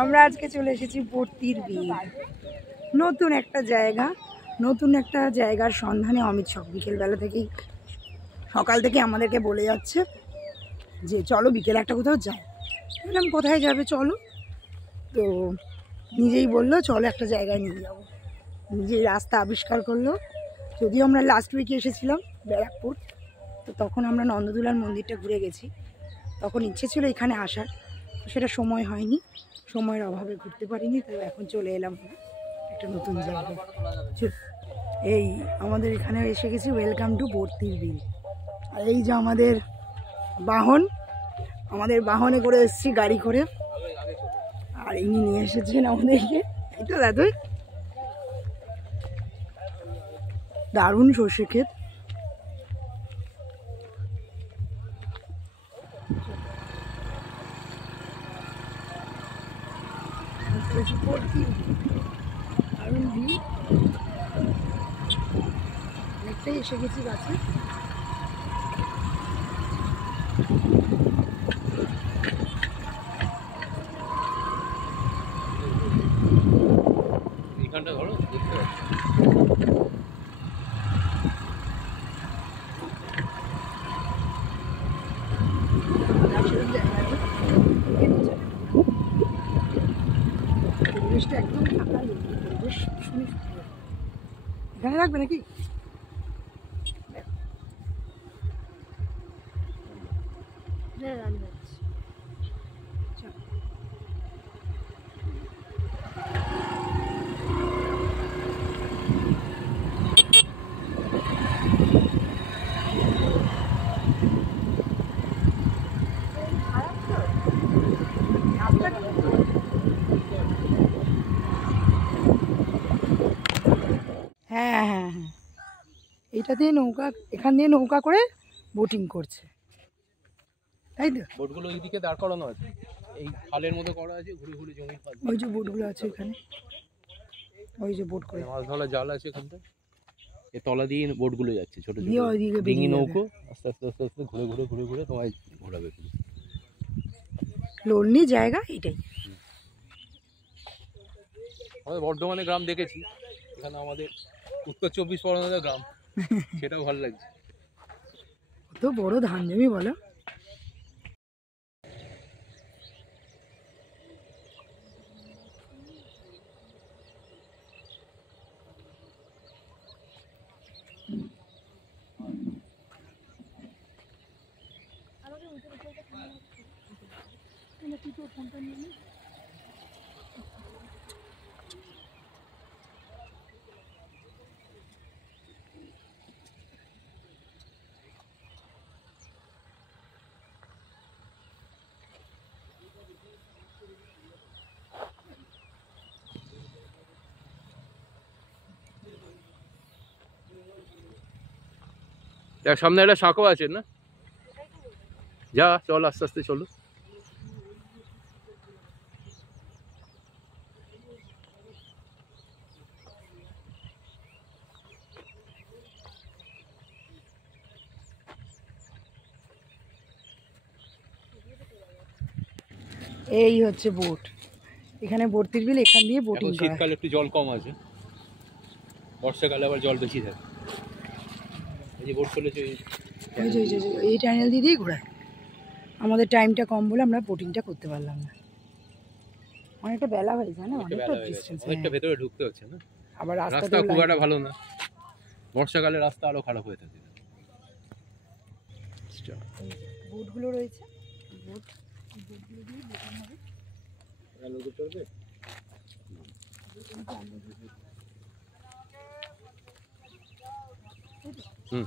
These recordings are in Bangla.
আমরা আজকে চলে এসেছি ভর্তির বিল, নতুন একটা জায়গা, নতুন একটা জায়গার সন্ধানে অমিত বিকেলবেলা থেকেই সকাল থেকে আমাদেরকে বলে যাচ্ছে যে চলো বিকেলে একটা কোথাও যাই। বললাম কোথায় যাবে চলো, তো নিজেই বললো চলো একটা জায়গায় নিয়ে যাবো, নিজেই রাস্তা আবিষ্কার করলো। যদিও আমরা লাস্ট উইকে এসেছিলাম ব্যারাকপুর, তো তখন আমরা নন্দদুলার মন্দিরটা ঘুরে গেছি, তখন ইচ্ছে ছিল এখানে আসার, সেটা সময় হয়নি, সময়ের অভাবে ঘুরতে পারিনি, তাই এখন চলে এলাম একটা নতুন জায়গায়। এই আমাদের এখানে এসে গেছি, ওয়েলকাম টু ভর্তির বিল। আর এই যে আমাদের বাহন, আমাদের বাহনে করে এসেছি গাড়ি করে, আর ইনি নিয়ে এসেছেন আমাদেরকে। এই তো দাদুই দারুণ সর্ষে ক্ষেত। অনেকটাই এসে গেছি গাছে। এইখানটা ধরো দেখতে পাচ্ছি। পরিবেশটা একদম ফাঁকা, পরিবেশ ভীষণই সুন্দর। এখানে রাখবে নাকি? হ্যাঁ হ্যাঁ হ্যাঁ, এইটা দিয়ে নৌকা, এখান দিয়ে নৌকা করে বোটিং করছে, তাই তো? বোটগুলো এইদিকে দাঁড় করানো আছে, এই খালের মতো করা আছে, ঘুরে ঘুরে জমি। ওই যে বোটগুলো আছে এখানে, ওই যে বোট করে মাছ ধরা জাল আছে এখানটা, এই তলা দিয়ে বোটগুলো যাচ্ছে, ছোট ছোট ওইদিকে ডিঙি নৌকো, আস্তে আস্তে আস্তে আস্তে ঘুরে ঘুরে ঘুরে ঘুরে তোমায় ঘোরাবে। লোলনি জায়গা এটাই। আমাদের বর্ধমানে গ্রাম দেখেছি, এখানে আমাদের উত্তর 24 পরগনার গ্রাম, সেটাও ভালো লাগছে। কত বড় ধান জমি বলো। সামনে একটা শাঁখো আছে না, যা চল আস্তে আস্তে চলো। এই হচ্ছে বোট, এখানে ভর্তির বিল, এখান দিয়ে বোটিং করা। শীতকালে একটু জল কম আছে, বর্ষাকালে আবার জল বেশি থাকে। এই যে বোট চলেছে, এই টানেল দিয়ে ঘোরায়। আমাদের টাইমটা কম বলে আমরা বোটিংটা করতে পারলাম না, অনেকটা বেলা হয়ে যায় না, অনেকটা ডিসটেন্স, অনেকটা ভেতরে ঢুকতে হচ্ছে না, আবার রাস্তা খুব একটা ভালো না, বর্ষাকালে রাস্তা আরো খারাপ হয়ে থাকে। বোটগুলো রয়েছে, বোটগুলো দিয়ে বোটিং হবে। হুম,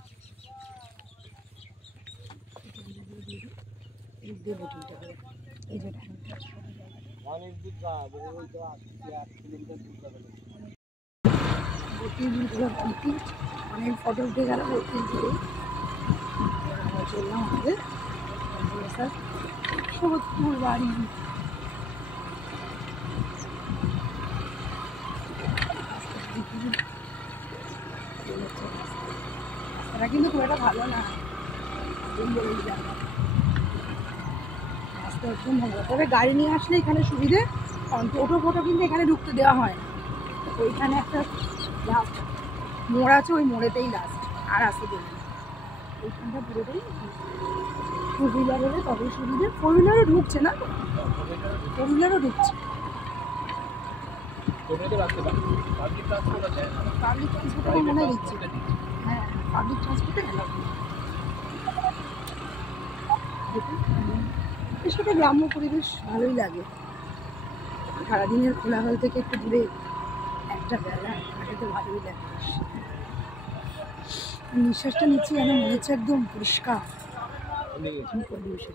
বোটিংটা হবে। এই যে অনেক ফটো উঠে গেল ভর্তির দিকে। চললাম আমাদের সোদপুর বাড়ি। রাস্তাটা কিন্তু খুব একটা ভালো না, রাস্তা একদম ভালো, তবে গাড়ি নিয়ে আসলে এখানে সুবিধে, টোটো ফোটো কিন্তু এখানে ঢুকতে দেওয়া হয় না। ওইখানে একটা লাস্ট মোড় আছে, ওই মোড়েতেই লাস্ট, আর আসতে দেবে না। ওইখানটা পুরোটাই টু হুইলার হলে তবে সুবিধে। ফোর হুইলারও ঢুকছে না, ফোর হুইলারও ঢুকছে। পাবলিক ট্রান্সপোর্টে মনে হয় দিচ্ছে। হ্যাঁ, পাবলিক ট্রান্সপোর্টে এলাও। সেটা গ্রাম্য পরিবেশ ভালোই লাগে। সারাদিনের কোলাহল থেকে একটু দূরে একটা বেলা হাঁটাতে ভালোই লাগে। নিঃশ্বাসটা নিচ্ছি, আমার মনে হচ্ছে একদম পরিষ্কার পরিবেশে।